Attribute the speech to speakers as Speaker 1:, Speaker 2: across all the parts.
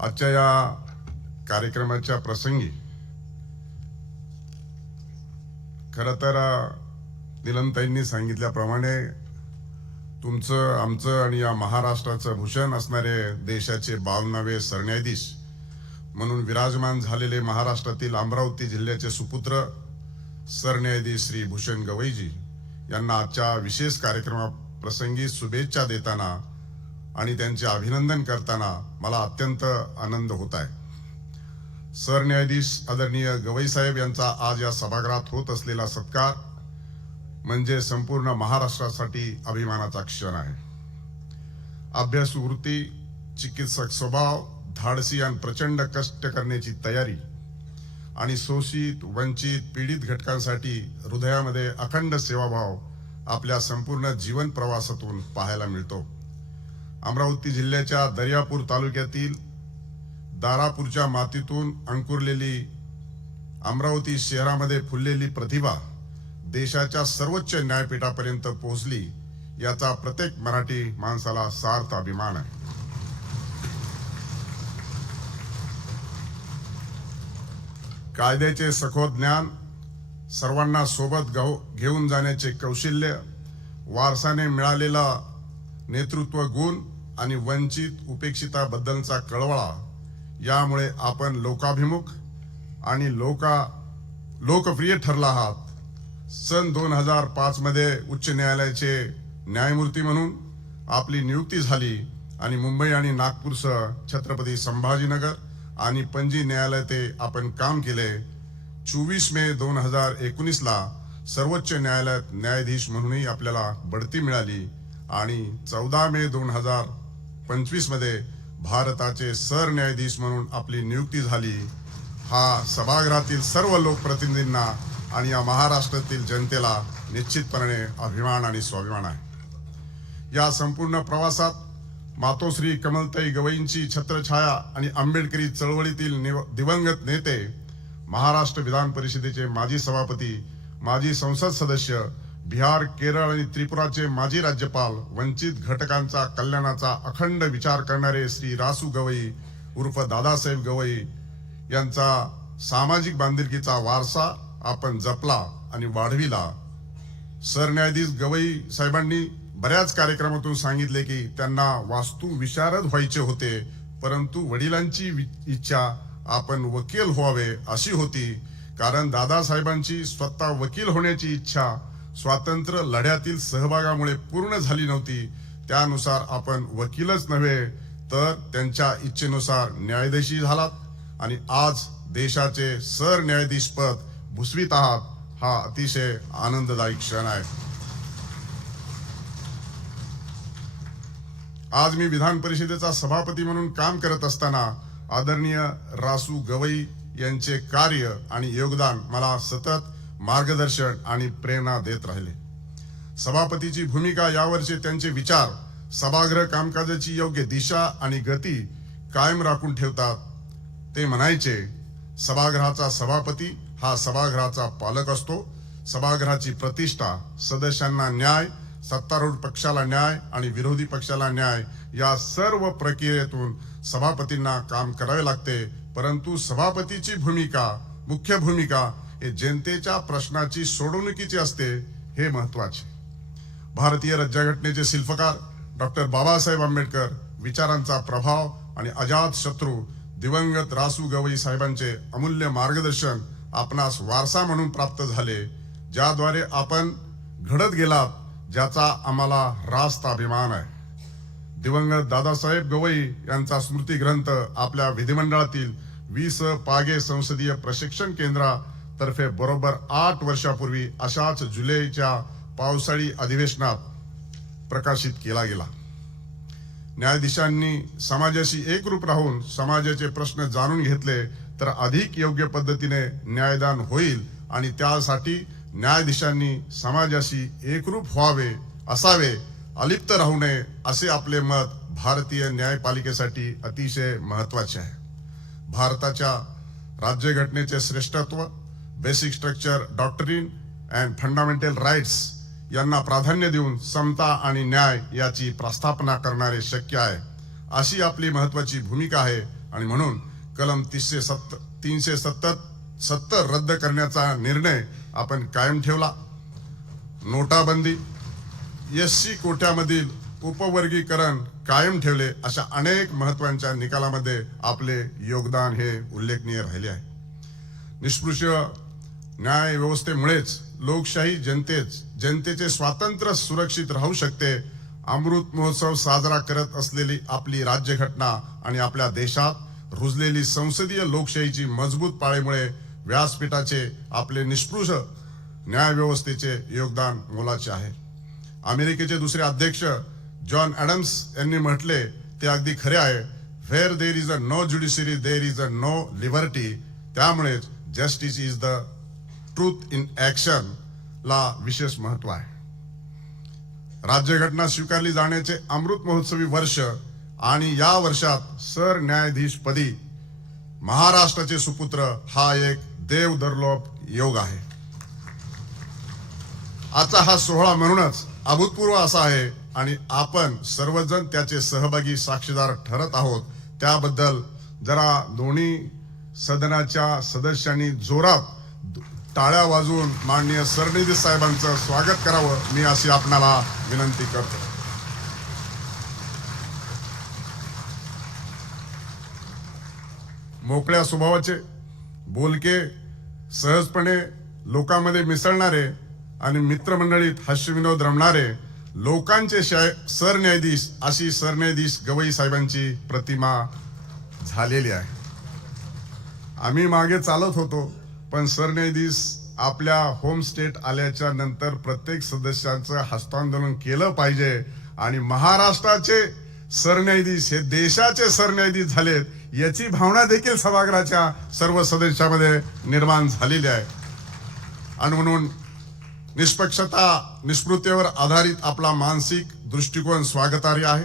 Speaker 1: आजच्या या कार्यक्रमाच्या प्रसंगी खरं तर अ, निलमताईंनी सांगितल्याप्रमाणे तुमचं आमचं आणि या महाराष्ट्राचं भूषण असणारे देशाचे बावनावे सरन्यायाधीश म्हणून विराजमान झालेले महाराष्ट्रातील अमरावती जिल्ह्याचे सुपुत्र सरन्यायाधीश श्री भूषण गवईजी यांना आजच्या विशेष कार्यक्रमाप्रसंगी शुभेच्छा देताना आणि त्यांचे अभिनंदन करताना मला अत्यंत आनंद होत आहे. सरन्यायाधीश आदरणीय गवई साहेब यांचा आज या सभागृहात होत असलेला सत्कार म्हणजे संपूर्ण महाराष्ट्रासाठी अभिमानाचा क्षण आहे. अभ्यास वृत्ती चिकित्सक स्वभाव धाडसी आणि प्रचंड कष्ट करण्याची तयारी आणि शोषित वंचित पीडित घटकांसाठी हृदयामध्ये अखंड सेवाभाव आपल्या संपूर्ण जीवन प्रवासातून पाहायला मिळतो. अमरावती जिल्ह्याच्या दर्यापूर तालुक्यातील दारापूरच्या मातीतून अंकुरलेली अमरावती शहरामध्ये फुललेली प्रतिभा देशाच्या सर्वोच्च न्यायपीठापर्यंत पोहोचली याचा प्रत्येक मराठी माणसाला सार्थ अभिमान आहे. कायद्याचे सखो ज्ञान सर्वांना सोबत गाव- घेऊन जाण्याचे कौशल्य वारसाने मिळालेला नेतृत्व गुण आणि वंचित उपेक्षिताबद्दलचा कळवळा यामुळे आपण लोकाभिमुख आणि लोका लोकप्रिय ठरला आहात. सन दोन हजार पाचमध्ये उच्च न्यायालयाचे न्यायमूर्ती म्हणून आपली नियुक्ती झाली आणि मुंबई आणि नागपूरसह छत्रपती संभाजीनगर आणि पणजी न्यायालयाते आपण काम केले. चोवीस मे दोन हजार एकोणीसला सर्वोच्च न्यायालयात न्यायाधीश म्हणूनही आपल्याला बढती मिळाली आणि चौदा मे दोन हजार पंचवीसमध्ये भारताचे सरन्यायाधीश म्हणून आपली नियुक्ती झाली. हा सभागृहातील सर्व लोकप्रतिनिधींना आणि या महाराष्ट्रातील जनतेला निश्चितपणे अभिमान आणि स्वाभिमान आहे. या संपूर्ण प्रवासात मातोश्री कमलताई गवईंची छत्रछाया आणि आंबेडकरी चळवळीतील दिवंगत नेते महाराष्ट्र विधान परिषदेचे माजी सभापती माजी संसद सदस्य बिहार केरळ आणि त्रिपुराचे माजी राज्यपाल वंचित घटकांचा कल्याणाचा अखंड विचार करणारे श्री रासू गवई उर्फ दादासाहेब गवई यांचा सामाजिक बांधिलकीचा वारसा आपण जपला आणि वाढविला. सरन्यायाधीश गवई साहेबांनी बऱ्याच कार्यक्रमातून सांगितले की त्यांना वास्तू विशारद व्हायचे होते परंतु वडिलांची वि- इच्छा आपण वकील व्हावे अशी होती. कारण दादासाहेबांची स्वतः वकील होण्याची इच्छा स्वातंत्र्य लढ्यातील सहभागामुळे पूर्ण झाली नव्हती. त्यानुसार आपण वकीलच नव्हे तर त्यांच्या इच्छेनुसार न्यायाधीशी झालात आणि आज देशाचे सरन्यायाधीश पद भुसवीत आहात हा अतिशय आनंददायी क्षण आहे. आज मी विधान परिषदेचा सभापती म्हणून काम करत असताना आदरणीय रासू गवई यांचे कार्य आणि योगदान मला सतत मार्गदर्शन आणि प्रेरणा देत राहिले. सभापतीची भूमिका यावरचे त्यांचे विचार सभागृह कामकाजाची योग्य दिशा आणि गती कायम राखून ठेवतात. ते म्हणायचे सभागृहाचा सभापती हा सभागृहाचा पालक असतो. सभागृहाची प्रतिष्ठा सदस्यांना न्याय सत्तारूढ पक्षाला न्याय आणि विरोधी पक्षाला न्याय या सर्व प्रक्रियेतून सभापतींना काम करावे लागते. परंतु सभापतीची भूमिका मुख्य भूमिका हे जनतेच्या प्रश्नाची सोडवणुकीची असते हे महत्त्वाचे. भारतीय राज्यघटनेचे शिल्पकार डॉक्टर बाबासाहेब आंबेडकर विचारांचा प्रभाव आणि अजात शत्रू दिवंगत रासू गवई साहेबांचे अमूल्य मार्गदर्शन आपणास वारसा म्हणून प्राप्त झाले ज्याद्वारे आपण घडत गेलात ज्याचा आम्हाला रास्त अभिमान आहे. दिवंगत दादासाहेब गवई यांचा स्मृती ग्रंथ आपल्या विधिमंडळातील वीस पागे संसदीय प्रशिक्षण तर्फे बरोबर आठ वर्षापूर्वी अशाच जुलैच्या पावसाळी अधिवेशनात प्रकाशित केला गेला. न्यायाधीशांनी समाजाशी एकरूप राहून समाजाचे प्रश्न जाणून घेतले तर अधिक योग्य पद्धतीने न्यायदान होईल आणि त्यासाठी न्यायाधीशांनी समाजाशी एकरूप व्हावे असावे अलिप्त राहू नये असे आपले मत भारतीय न्यायपालिकेसाठी अतिशय महत्त्वाचे आहे. भारताच्या राज्यघटनेचे श्रेष्ठत्व basic structure doctrine and fundamental rights यांना प्राधान्य देऊन समता आणि न्याय याची प्रस्थापना करणारे शक्य आहे. अशी आपली महत्वाची भूमिका आहे आणि म्हणून कलम तीनशे सत्तर तीनशे सत्तर सत्तर रद्द करण्याचा निर्णय आपण कायम ठेवला. नोटाबंदी एस सी कोट्यामधील उपवर्गीकरण कायम ठेवले अशा अनेक महत्त्वाच्या निकालामध्ये आपले योगदान हे उल्लेखनीय राहिले आहे. निष्पृश्य न्याय व्यवस्थेमुळेच लोकशाही जनतेच जनतेचे स्वातंत्र्य सुरक्षित राहू शकते. अमृत महोत्सव साजरा करत असलेली आपली राज्यघटना आणि आपल्या देशात रुजलेली संसदीय लोकशाहीची मजबूत पाळीमुळे व्यासपीठाचे आपले निष्पृश न्याय व्यवस्थेचे योगदान मोलाचे आहे. अमेरिकेचे दुसरे अध्यक्ष जॉन ॲडम्स यांनी म्हटले ते अगदी खरे आहे. Where there is a no judiciary there is a no liberty त्यामुळेच justice is the truth in action ला विशेष महत्त्व आहे. राज्यघटना स्वीकारली जाण्याचे अमृत महोत्सवी वर्ष आणि या वर्षात सरन्यायाधीशपदी महाराष्ट्राचे सुपुत्र हा एक देवदर्लोप योग आहे. आजचा हा सोहळा म्हणूनच अभूतपूर्व असा आहे आणि आपण सर्वजण त्याचे सहभागी साक्षीदार ठरत आहोत. त्याबद्दल जरा दोन्ही सदनाच्या सदस्यांनी जोरात टाळ्या वाजवून माननीय सरनिधी साहेबांचं स्वागत करावं मी अशी आपणाला विनंती करतो. मोकळ्या स्वभावाचे बोलके सहजपणे लोकांमध्ये मिसळणारे आणि मित्रमंडळीत हास्यविनोद रमणारे लोकांचे शाय सरन्यायाधीश अशी सरन्यायाधीश गवई साहेबांची प्रतिमा झालेली आहे. आम्ही मागे चालत होतो पण सरन्यायाधीश आपल्या होम स्टेट आल्याच्यानंतर प्रत्येक सदस्यांचं हस्तांदोलन केलं पाहिजे. आणि महाराष्ट्राचे सरन्यायाधीश हे देशाचे सरन्यायाधीश झालेत याची भावना देखील सभागृहाच्या सर्व सदस्यामध्ये निर्माण झालेली आहे. आणि म्हणून निष्पक्षता निष्पृतेवर आधारित आपला मानसिक दृष्टिकोन स्वागतार्ह आहे.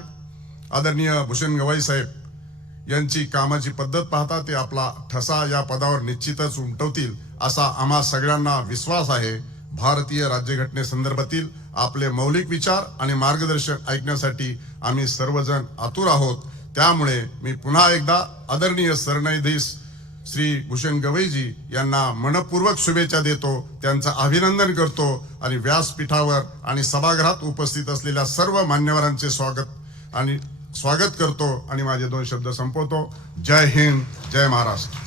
Speaker 1: आदरणीय भूषण गवाई साहेब यांची कामाची पद्धत पाहता ते आपला ठसा या पदावर निश्चितच उमटवतील असा आम्हा सगळ्यांना विश्वास आहे. भारतीय राज्यघटनेसंदर्भातील आपले मौलिक विचार आणि मार्गदर्शन ऐकण्यासाठी आम्ही सर्वजण आतुर आहोत. त्यामुळे मी पुन्हा एकदा आदरणीय सरन्यायाधीश श्री भूषण गवईजी यांना मनपूर्वक शुभेच्छा देतो त्यांचं अभिनंदन करतो आणि व्यासपीठावर आणि सभागृहात उपस्थित असलेल्या सर्व मान्यवरांचे स्वागत आणि स्वागत करतो आणि माझे दोन शब्द संपवतो. जय हिंद जय महाराष्ट्र.